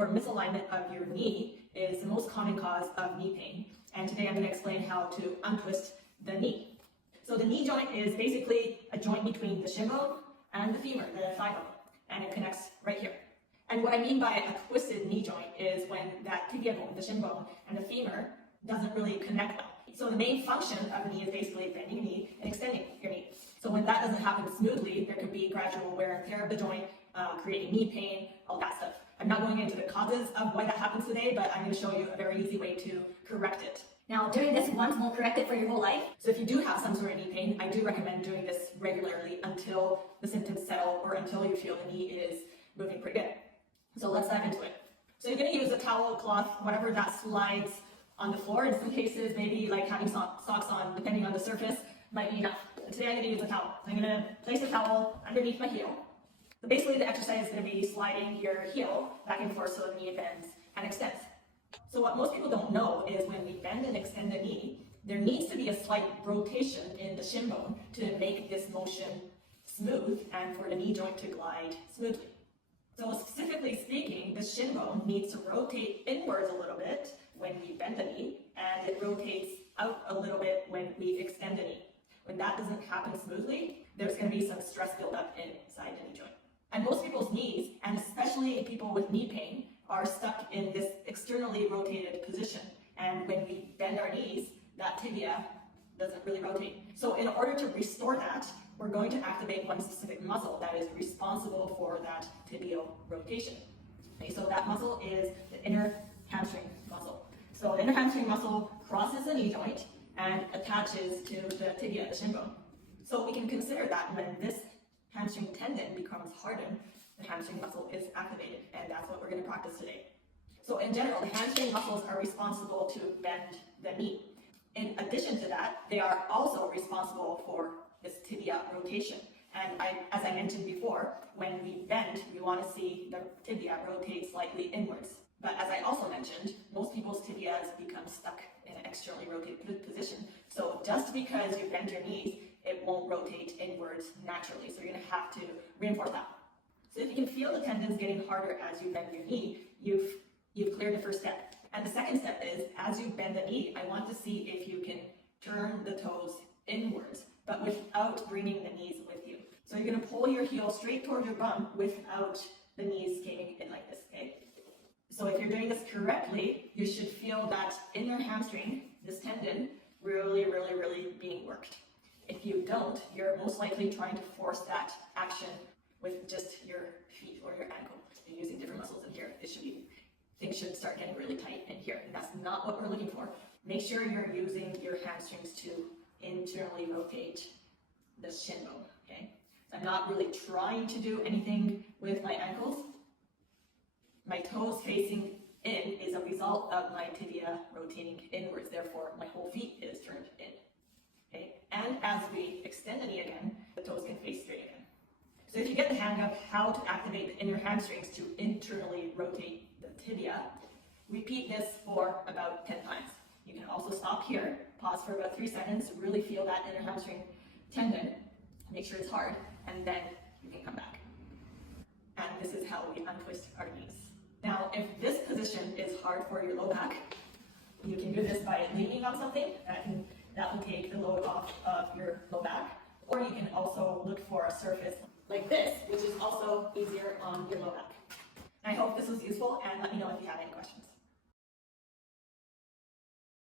or misalignment of your knee is the most common cause of knee pain. And today I'm going to explain how to untwist the knee. So the knee joint is basically a joint between the shin bone and the femur, the thigh bone, and it connects right here. And what I mean by a twisted knee joint is when that tibia bone, the shin bone, and the femur doesn't really connect well. So the main function of the knee is basically bending your knee and extending your knee. So when that doesn't happen smoothly, there could be gradual wear and tear of the joint, creating knee pain, all that stuff. I'm not going into the causes of why that happens today, but I'm going to show you a very easy way to correct it. Now, doing this once won't correct it for your whole life. So if you do have some sort of knee pain, I do recommend doing this regularly until the symptoms settle or until you feel the knee is moving pretty good. So let's dive into it. So you're going to use a towel, cloth, whatever that slides on the floor. In some cases, maybe like having socks on, depending on the surface, might be enough. But today I'm going to use a towel. I'm going to place the towel underneath my heel. So basically the exercise is going to be sliding your heel back and forth so the knee bends and extends. So what most people don't know is when we bend and extend the knee, there needs to be a slight rotation in the shin bone to make this motion smooth and for the knee joint to glide smoothly. So specifically speaking, the shin bone needs to rotate inwards a little bit when we bend the knee, and it rotates out a little bit when we extend the knee. When that doesn't happen smoothly, there's going to be some stress buildup inside the knee joint. And most people's knees, and especially people with knee pain, are stuck in this externally rotated position. And when we bend our knees, that tibia doesn't really rotate. So in order to restore that, we're going to activate one specific muscle that is responsible for that tibial rotation. Okay, so that muscle is the inner hamstring muscle. So the inner hamstring muscle crosses the knee joint and attaches to the tibia, the shin bone. So we can consider that when this hamstring tendon becomes hardened, the hamstring muscle is activated, and that's what we're going to practice today. So in general, the hamstring muscles are responsible to bend the knee. In addition to that, they are also responsible for this tibia rotation. And as I mentioned before, when we bend, we want to see the tibia rotate slightly inwards. But as I also mentioned, most people's tibias become stuck in an externally rotated position. So just because you bend your knees, it won't rotate inwards naturally. So you're going to have to reinforce that. So if you can feel the tendons getting harder as you bend your knee, you've cleared the first step. And the second step is, as you bend the knee, I want to see if you can turn the toes inwards, but without bringing the knees with you. So you're going to pull your heel straight towards your bum without the knees caving in like this, okay? So if you're doing this correctly, you should feel that inner hamstring, this tendon, really, really, really being worked. If you don't, you're most likely trying to force that action with just your feet or your ankle. You're using different muscles in here. Things should start getting really tight in here, and that's not what we're looking for. Make sure you're using your hamstrings to internally rotate the shin bone, okay? I'm not really trying to do anything with my ankles. My toes facing in is a result of my tibia rotating inwards, therefore my whole feet is turned in, okay? And as we extend the knee again, the toes can face straight again. So if you get the hang of how to activate the inner hamstrings to internally rotate the tibia, repeat this for about 10 times. You can also stop here, pause for about 3 seconds, really feel that inner hamstring tendon, make sure it's hard, and then you can come back. And this is how we untwist our knees. Now, if this position is hard for your low back, you can do this by leaning on something. That will take the load off of your low back. Or you can also look for a surface like this, which is also easier on your low back. I hope this was useful, and let me know if you have any questions.